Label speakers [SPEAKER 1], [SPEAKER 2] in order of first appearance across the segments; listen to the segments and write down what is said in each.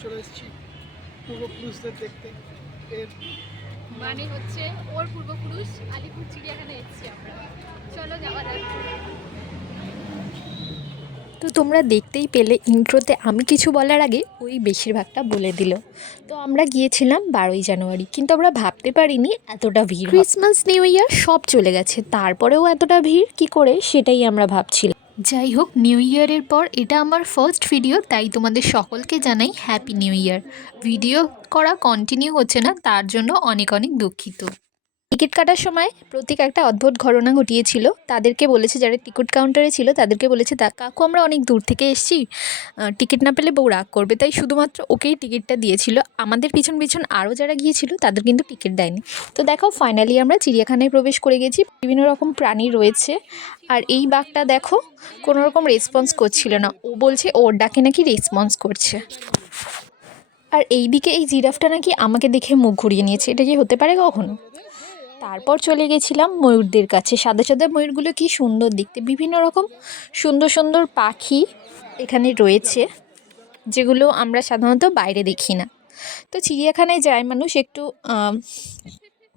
[SPEAKER 1] চলে এসেছি পূর্বপুরুষদের দেখতে। এর
[SPEAKER 2] মানে হচ্ছে ওর পূর্বপুরুষ আলিপুর চিড়িয়াখানায় এসেছি আমরা। চলো যাওয়া যাক।
[SPEAKER 3] তো তোমরা দেখতেই পেলে ইন্ট্রোতে আমি কিছু বলার আগে ওই বেশিরভাগটা বলে দিল। তো আমরা গিয়েছিলাম বারোই জানুয়ারি, কিন্তু আমরা ভাবতে পারিনি এতটা ভিড় ক্রিসমাস, নিউ ইয়ার সব চলে গেছে, তারপরেও এতটা ভিড়, কি করে সেটাই আমরা ভাবছিলাম। যাই হোক, নিউ ইয়ারের পর এটা আমার ফার্স্ট ভিডিও তাই তোমাদের সকলকে জানাই হ্যাপি নিউ ইয়ার ভিডিও করা কন্টিনিউ হচ্ছে না, তার জন্য অনেক অনেক দুঃখিত। টিকিট কাটার সময় প্রতীক একটা অদ্ভুত ঘটনা ঘটিয়েছিল। তাদেরকে বলেছে, যারা টিকিট কাউন্টারে ছিল, তাদেরকে বলেছে, তা কাকু, আমরা অনেক দূর থেকে এসেছি। টিকিট না পেলে বউ রাগ করবে। তাই শুধুমাত্র ওকেই টিকিটটা দিয়েছিল। আমাদের পিছন পিছন আরও যারা গিয়েছিল, তাদের কিন্তু টিকিট দেয়নি। তো দেখো, ফাইনালি আমরা চিড়িয়াখানায় প্রবেশ করে গেছি। বিভিন্ন রকম প্রাণী রয়েছে। আর এই বাঘটা দেখো, কোনো রকম রেসপন্স করছিল না। ও বলছে ওর ডাকে নাকি রেসপন্স করছে। আর এইদিকে এই জিরাফটা নাকি আমাকে দেখে মুখ ঘুরিয়ে নিয়েছে। এটা কি হতে পারে কখনো? তারপর চলে গেছিলাম ময়ূরদের কাছে। সাদা সাদা ময়ূরগুলো কি সুন্দর দেখতে। বিভিন্ন রকম সুন্দর সুন্দর পাখি এখানে রয়েছে, যেগুলো আমরা সাধারণত বাইরে দেখি না। তো চিড়িয়াখানায় যায় মানুষ একটু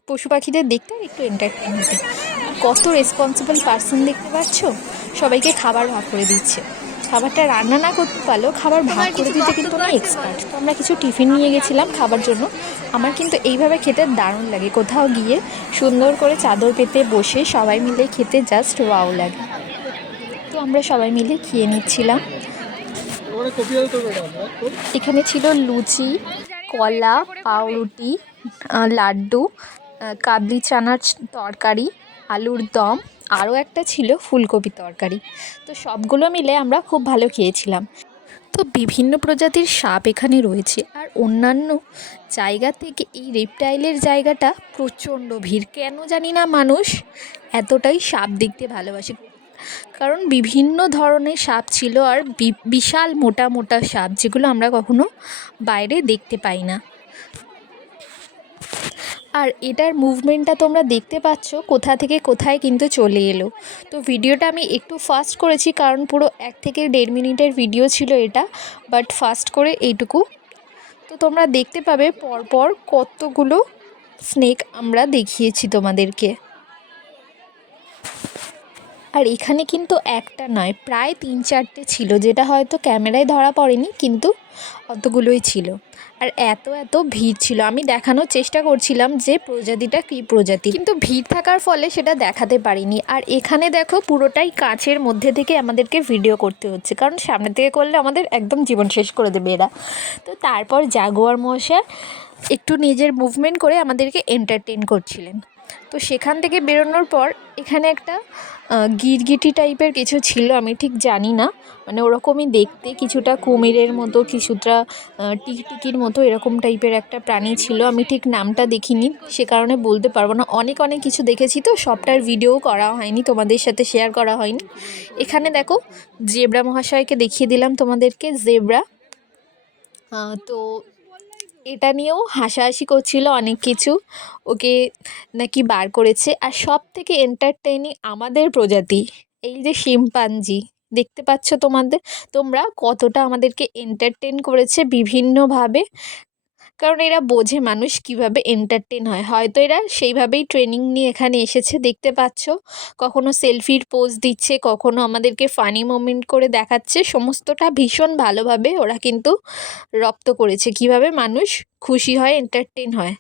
[SPEAKER 3] পশু পাখিদের দেখতে আর একটু এন্টারটেন হতে কত রেসপন্সিবল পার্সন দেখতে পাচ্ছ? সবাইকে খাবার ভাগ করে দিচ্ছে। খাবারটা রান্না না করতে পারলেও খাবার ভাগ করে দিতে কিন্তু আমি এক্সপার্ট তো আমরা কিছু টিফিন নিয়ে গেছিলাম খাবার জন্য। আমার কিন্তু এইভাবে খেতে দারুণ লাগে। কোথাও গিয়ে সুন্দর করে চাদর পেতে বসে সবাই মিলে খেতে জাস্ট ওয়াও লাগে। তো আমরা সবাই মিলে খেয়ে নিচ্ছিলাম। এখানে ছিল লুচি কলা পাউরুটি লাড্ডু কাবলি চানার তরকারি আলুর দম, আরও একটা ছিল ফুলকপি তরকারি। তো সবগুলো মিলে আমরা খুব ভালো খেয়েছিলাম। তো বিভিন্ন প্রজাতির সাপ এখানে রয়েছে আর অন্যান্য জায়গা থেকে এই রেপটাইলের জায়গাটা প্রচণ্ড ভিড়। কেন জানি না মানুষ এতটাই সাপ দেখতে ভালোবাসে। কারণ বিভিন্ন ধরনের সাপ ছিল আর বিশাল মোটা মোটা সাপ যেগুলো আমরা কখনো বাইরে দেখতে পাই না। আর এটার মুভমেন্টটা তোমরা দেখতে পাচ্ছ কোথা থেকে কোথায় কিন্তু চলে এলো। তো ভিডিওটা আমি একটু ফাস্ট করেছি কারণ পুরো এক থেকে দেড় মিনিটের ভিডিও ছিল এটা বাট ফাস্ট করে এইটুকু। তো তোমরা দেখতে পাবে পরপর কতগুলো স্নেক আমরা দেখিয়েছি তোমাদেরকে। আর এখানে কিন্তু একটা নয়, প্রায় তিন চারটে ছিল, যেটা হয়তো ক্যামেরায় ধরা পড়েনি, কিন্তু অতগুলোই ছিল। আর এত এত ভিড় ছিল। আমি দেখানোর চেষ্টা করছিলাম যে প্রজাতিটা কী প্রজাতি। কিন্তু ভিড় থাকার ফলে সেটা দেখাতে পারিনি। আর এখানে দেখো পুরোটাই কাঁচের মধ্যে থেকে আমাদেরকে ভিডিও করতে হচ্ছে। কারণ সামনে থেকে করলে আমাদের একদম জীবন শেষ করে দেবে এরা। তো তারপর জাগুয়ার মশা একটু নিজের মুভমেন্ট করে আমাদেরকে এন্টারটেন করছিলেন। তো সেখান থেকে বেরোনোর পর এখানে একটা গিরগিটি টাইপের কিছু ছিল, আমি ঠিক জানি না। মানে ওরকমই দেখতে, কিছুটা কুমিরের মতো, কিছুটা টিকটিকির মতো এরকম টাইপের একটা প্রাণী ছিল। আমি ঠিক নামটা দেখিনি, সে কারণে বলতে পারব না। অনেক অনেক কিছু দেখেছি তো, সবটার ভিডিও করা হয়নি, তোমাদের সাথে শেয়ার করা হয়নি। এখানে দেখো, জেব্রা মহাশয়কে দেখিয়ে দিলাম তোমাদেরকে, জেব্রা। তো এটা নিয়েও হাসাহাসি করছিল অনেক কিছু। ওকে নাকি বার করেছে। আর সব থেকে এন্টারটেইনিং আমাদের প্রজাতি, এই যে শিম্পাঞ্জি, দেখতে পাচ্ছ তোমাদের? তোমরা কতটা আমাদেরকে এন্টারটেন করেছে বিভিন্নভাবে। কারণ এরা বোঝে মানুষ কীভাবে এন্টারটেন হয়। হয়তো এরা সেইভাবেই ট্রেনিং নিয়ে এখানে এসেছে, দেখতে পাচ্ছ। কখনো সেলফির পোজ দিচ্ছে, কখনো আমাদেরকে ফানি মোমেন্ট করে দেখাচ্ছে। সমস্তটা ভীষণ ভালোভাবে ওরা কিন্তু রপ্ত করেছে। কীভাবে মানুষ খুশি হয় এন্টারটেন হয়।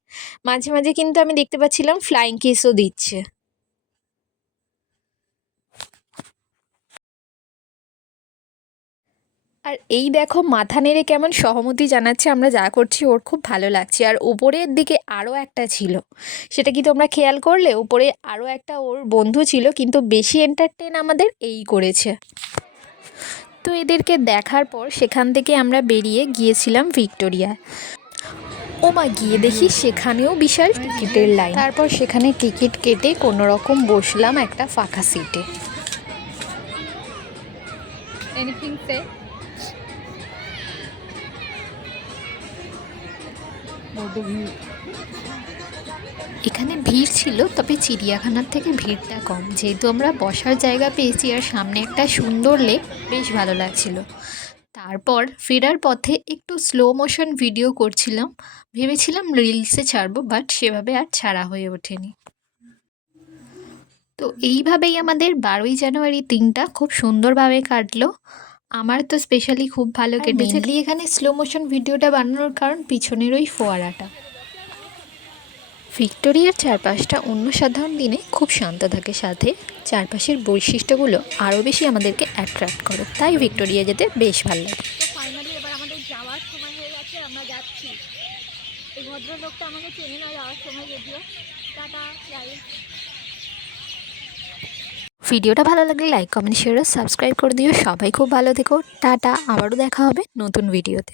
[SPEAKER 3] মাঝে মাঝে কিন্তু আমি দেখতে পাচ্ছিলাম ফ্লাইং কিসও দিচ্ছে। আর এই দেখো মাথা নেড়ে কেমন সহমতি জানাচ্ছে, আমরা যা করছি ওর খুব ভালো লাগছে। আর ওপরের দিকে আরও একটা ছিল, সেটা কি তোমরা খেয়াল করলে? ওপরে আরও একটা ওর বন্ধু ছিল, কিন্তু বেশি এন্টারটেন আমাদের এই করেছে। তো এদেরকে দেখার পর সেখান থেকে আমরা বেরিয়ে গিয়েছিলাম ভিক্টোরিয়া। ও মা, গিয়ে দেখি সেখানেও বিশাল টিকিটের লাইন তারপর সেখানে টিকিট কেটে কোনো রকম বসলাম একটা ফাঁকা সিটে
[SPEAKER 2] এনিথিং সে
[SPEAKER 3] এখানে ভিড় ছিল, তবে চিড়িয়াখানার থেকে ভিড়টা কম। যেহেতু আমরা বসার জায়গা পেয়েছি আর সামনে একটা সুন্দর লেক বেশ ভালো লাগছিল। তারপর ফেরার পথে একটু স্লো মোশন ভিডিও করছিলাম। ভেবেছিলাম রিলসে ছাড়বো বাট সেভাবে আর ছাড়া হয়ে ওঠেনি। তো এইভাবেই আমাদের বারোই জানুয়ারি দিনটা খুব সুন্দরভাবে কাটলো। আমার তো স্পেশালি খুব ভালো কেটেছে। এখানে স্লো মোশন ভিডিওটা বানানোর কারণ পিছনের ওই ফোয়ারাটা। ভিক্টোরিয়ার চারপাশটা অন্য সাধারণ দিনে খুব শান্ত থাকে সাথে চারপাশের বৈশিষ্ট্যগুলো আরও বেশি আমাদেরকে অ্যাট্রাক্ট করে। তাই ভিক্টোরিয়া যেতে বেশ ভালো লাগে।
[SPEAKER 2] ফাইনালি এবার আমাদের যাওয়ার সময় হয়ে গেছে আমরা যাচ্ছি। এই ভদ্রলোকটা আমাকে চেনে না যাওয়ার সময় যদিও। টাটা
[SPEAKER 3] ভিডিওটা ভালো লাগলে লাইক কমেন্ট শেয়ার সাবস্ক্রাইব করে দিও। সবাই খুব ভালো থেকো। টাটা, আবারও দেখা হবে নতুন ভিডিওতে